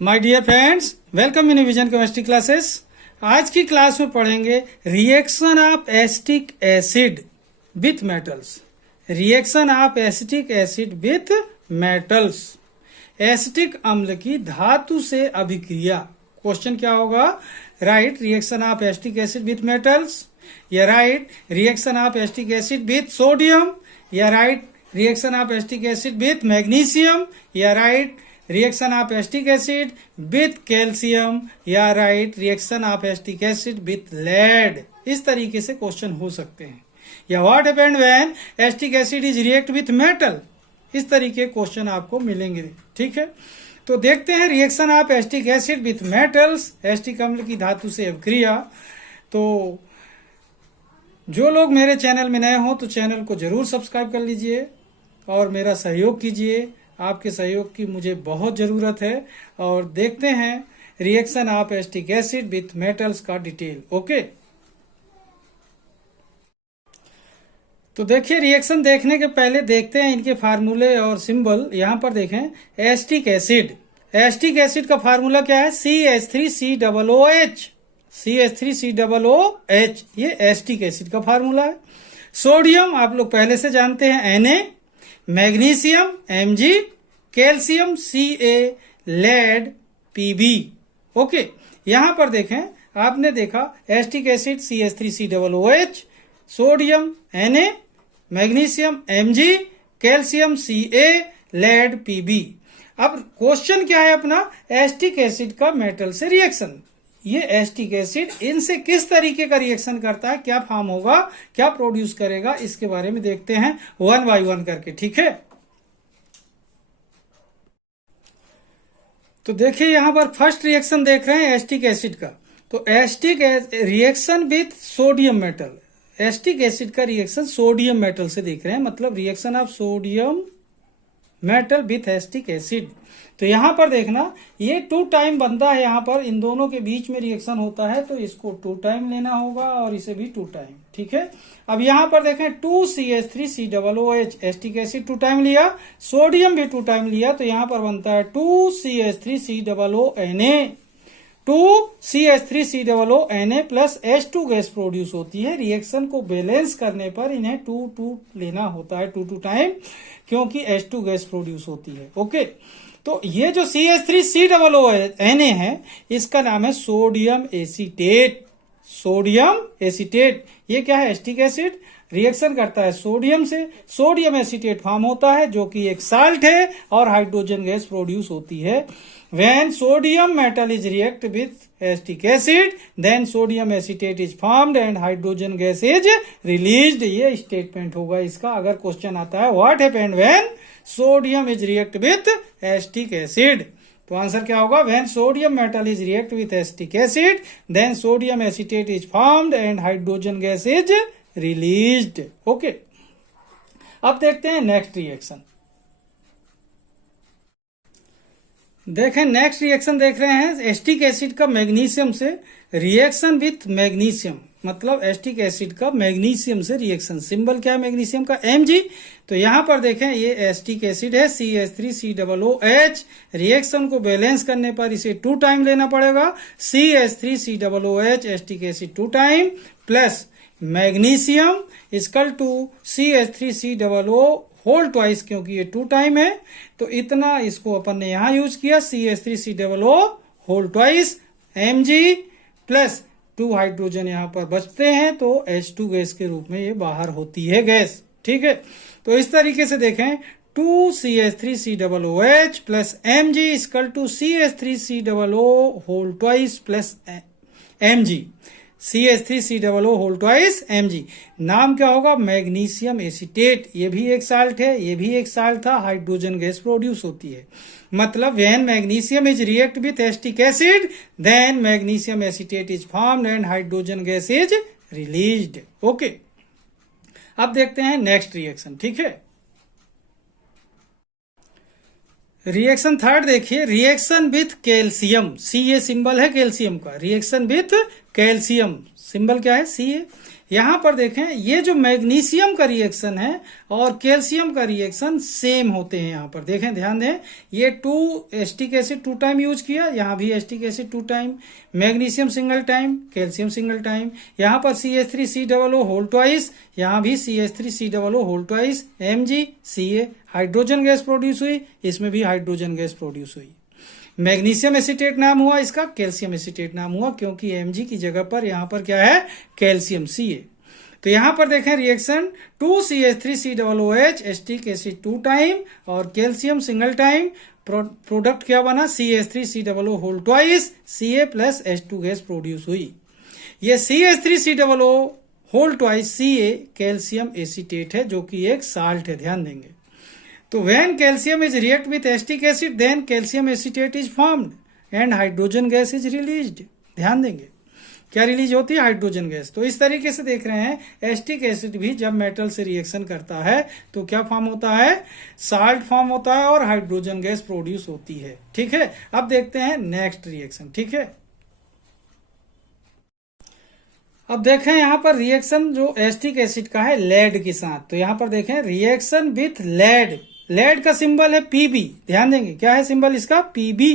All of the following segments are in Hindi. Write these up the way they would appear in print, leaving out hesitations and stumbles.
My dear friends, welcome in Vision chemistry classes. आज की क्लास में पढ़ेंगे reaction of acetic acid with metals. Reaction of acetic acid with metals. Acetic अम्ल की धातु से अभिक्रिया। क्वेश्चन क्या होगा? Write reaction of acetic acid with metals, या write reaction of acetic acid with sodium, या write reaction of acetic acid with magnesium, या write reaction of acetic acid with calcium, या write reaction of acetic acid with lead. इस तरीके से क्वेश्चन हो सकते हैं। या what happened when acetic acid is react with metal. इस तरीके क्वेश्चन आपको मिलेंगे। ठीक है, तो देखते हैं reaction of acetic acid with metals, acetic अम्ल की धातु से अभिक्रिया। तो जो लोग मेरे चैनल में नए हो तो चैनल को जरूर सब्सक्राइब कर लीजिए और मेरा सहयोग कीजिए। आपके सहयोग की मुझे बहुत ज़रूरत है। और देखते हैं reaction of acetic acid with metals का डिटेल। ओके, तो देखिए रिएक्शन देखने के पहले देखते हैं इनके फार्मूले और सिंबल। यहां पर देखें एसिटिक एसिड। एसिटिक एसिड का फार्मूला क्या है? CH3COOH। CH3COOH ये एसिटिक एसिड का फार्मूला है। सोडियम आप लोग पहले से जानते हैं Na, magnesium Mg, calcium Ca, lead Pb। Okay, यहां पर देखें, आपने देखा acetic acid CH3COOH, sodium Na, magnesium Mg, calcium Ca, lead Pb। अब क्वेश्चन क्या है अपना? एसिटिक एसिड का मेटल से रिएक्शन। ये एसिटिक एसिड इनसे किस तरीके का रिएक्शन करता है, क्या फॉर्म होगा, क्या प्रोड्यूस करेगा, इसके बारे में देखते हैं वन बाय वन करके। ठीक है, तो देखिए यहां पर फर्स्ट रिएक्शन देख रहे हैं एसिटिक एसिड का। तो acetic reaction with sodium metal. Acetic acid का रिएक्शन सोडियम मेटल से देख रहे हैं, मतलब reaction of sodium metal with acetic acid. तो यहां पर देखना ये 2 टाइम बनता है। यहां पर इन दोनों के बीच में रिएक्शन होता है तो इसको 2 टाइम लेना होगा और इसे भी 2 टाइम। ठीक है, अब यहां पर देखें 2CH3COOH एसिटिक एसिड 2 टाइम लिया, सोडियम भी 2 टाइम लिया, तो यहां पर बनता है 2CH3COONA। 2CH3COONA plus H2 gas produce होती है। रिएक्शन को बैलेंस करने पर इन्हें 2 लेना होता है, 2 टाइम, क्योंकि H2 गैस प्रोड्यूस होती है। ओके, तो ये जो CH3COONA है इसका नाम है सोडियम एसीटेट। सोडियम एसीटेट ये क्या है? एसिटिक एसिड रिएक्शन करता है सोडियम से, सोडियम एसीटेट फॉर्म होता है जो कि एक साल्ट है और हाइड्रोजन गैस प्रोड्यूस होती है। When sodium metal is react with acetic acid, then sodium acetate is formed and hydrogen gas is released। ये स्टेटमेंट होगा इसका अगर क्वेश्चन आता है what happened when sodium is react with acetic acid। तो आंसर क्या होगा? When sodium metal is react with acetic acid, then sodium acetate is formed and hydrogen gas is released। Okay, अब देखते हैं नेक्स्ट रिएक्शन। देखें नेक्स्ट रिएक्शन देख रहे हैं एसिटिक एसिड का मैग्नीशियम से रिएक्शन विथ मैग्नीशियम, मतलब एसिटिक एसिड का मैग्नीशियम से रिएक्शन। सिंबल क्या है मैग्नीशियम का? Mg। तो यहां पर देखें ये एसिटिक एसिड है CH3COOH। रिएक्शन को बैलेंस करने पर इसे 2 टाइम लेना पड़ेगा। CH3COOH acetic acid 2 time plus magnesium equal to CH3COO whole twice, क्योंकि ये 2 टाइम है तो इतना इसको अपन ने यहां यूज किया। CH3COO whole twice Mg plus 2 hydrogen यहां पर बचते हैं तो H2 गैस के रूप में ये बाहर होती है गैस। ठीक है, तो इस तरीके से देखें 2CH3COOH plus Mg equal to CH3COO whole twice plus Mg। CH3COO whole twice Mg। नाम क्या होगा? Magnesium acetate. ये भी एक साल्ट है, ये भी एक साल्ट था, हाइड्रोजन गैस प्रोड्यूस होती है। मतलब when magnesium is react with acetic acid then magnesium acetate is formed and hydrogen gas is released. Okay, अब देखते हैं नेक्स्ट रिएक्शन। ठीक है, रिएक्शन थर्ड देखिए रिएक्शन विथ कैल्शियम। सी ये सिंबल है कैल्शियम का। रिएक्शन विथ कैल्शियम सिंबल क्या है? Ca। यहाँ पर देखें, ये जो मैग्नीशियम का रिएक्शन है और कैल्शियम का रिएक्शन सेम होते हैं। यहाँ पर देखें, ध्यान दें, ये 2 एसिटिक एसिड 2 टाइम यूज किया, यहाँ भी acetic acid 2 time, magnesium single time, calcium single time, यहाँ पर CH3COO होल ट्वाइस, यहाँ भी CH3COO whole twice, MgCa, hydrogen gas produce हुई, इसमें भी हाइड्रोजन गैस प्रोड्यूस हुई। मैग्नीशियम एसीटेट नाम हुआ इसका, कैल्शियम एसीटेट नाम हुआ, क्योंकि Mg की जगह पर यहाँ पर क्या है, कैल्शियम Ca। तो यहाँ पर देखें reaction 2CH3COOH acetic acid 2 time और कैल्शियम सिंगल टाइम, प्रोडक्ट क्या बना, CH3COO whole twice, Ca plus H2 gas produce हुई। ये CH3COO whole twice Ca calcium acetate है, जो कि एक साल्ट है, ध्यान देंगे। तो when calcium is react with acetic acid, then calcium acetate is formed and hydrogen gas is released। ध्यान देंगे, क्या रिलीज होती है, हाइड्रोजन गैस। तो इस तरीके से देख रहे हैं, एसिटिक एसिड भी जब मेटल से रिएक्शन करता है तो क्या फॉर्म होता है, साल्ट फॉर्म होता है और हाइड्रोजन गैस प्रोड्यूस होती है। ठीक है, अब देखते हैं नेक्स्ट रिएक्शन। ठीक है, अब देखें यहाँ पर रिएक्शन जो एसिटिक एसिड का है लेड के साथ। तो यहाँ पर देखें रिएक्शन विथ लेड, लेड का सिंबल है Pb, ध्यान देंगे, क्या है सिंबल इसका, Pb।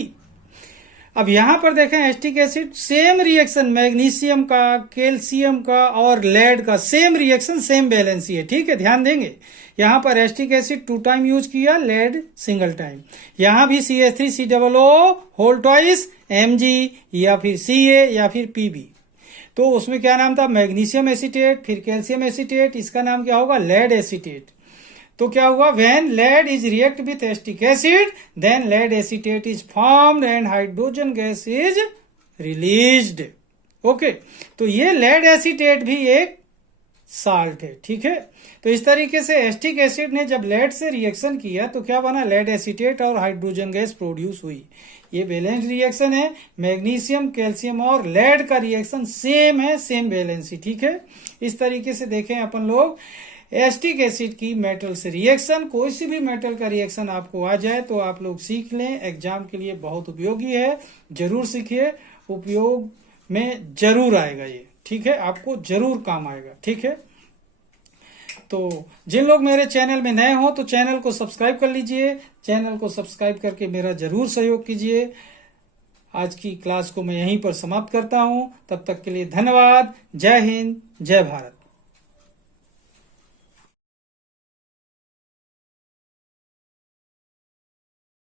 अब यहां पर देखें acetic acid, same reaction, magnesium का, कैल्शियम का और लेड का सेम रिएक्शन, सेम बैलेंसी है। ठीक है, ध्यान देंगे, यहां पर एसिटिक एसिड 2 टाइम यूज किया, लेड सिंगल टाइम, यहां भी CH3COO होल ट्वाइस, Mg या फिर Ca या फिर Pb। तो उसमें क्या नाम था, मैग्नीशियम एसीटेट, फिर कैल्शियम एसीटेट, इसका नाम क्या होगा, लेड एसीटेट। तो क्या हुआ, when lead is react with acetic acid, then lead acetate is formed and hydrogen gas is released। Okay, तो ये लेड एसीटेट भी एक साल्ट है। ठीक है, तो इस तरीके से एसिटिक एसिड ने जब लेड से रिएक्शन किया तो क्या बना, लेड एसीटेट और हाइड्रोजन गैस प्रोड्यूस हुई। ये बैलेंस रिएक्शन है, मैग्नीशियम, कैल्शियम और लेड का रिएक्शन सेम है, सेम बैलेंसी। ठीक है, इस तरीके से देखें अपन लोग एसिटिक एसिड की मेटल से रिएक्शन, कोई सी भी मेटल का रिएक्शन आपको आ जाए तो आप लोग सीख लें, एग्जाम के लिए बहुत उपयोगी है, जरूर सीखिए, उपयोग में जरूर आएगा ये। ठीक है, आपको जरूर काम आएगा। ठीक है, तो जिन लोग मेरे चैनल में नए हो तो चैनल को सब्सक्राइब कर लीजिए, चैनल को सब्सक्राइब करके मेरा जरूर सहयोग कीजिए। आज की क्लास को मैं यहीं पर समाप्त करता हूं, तब तक के लिए धन्यवाद। जय हिंद, जय भारत।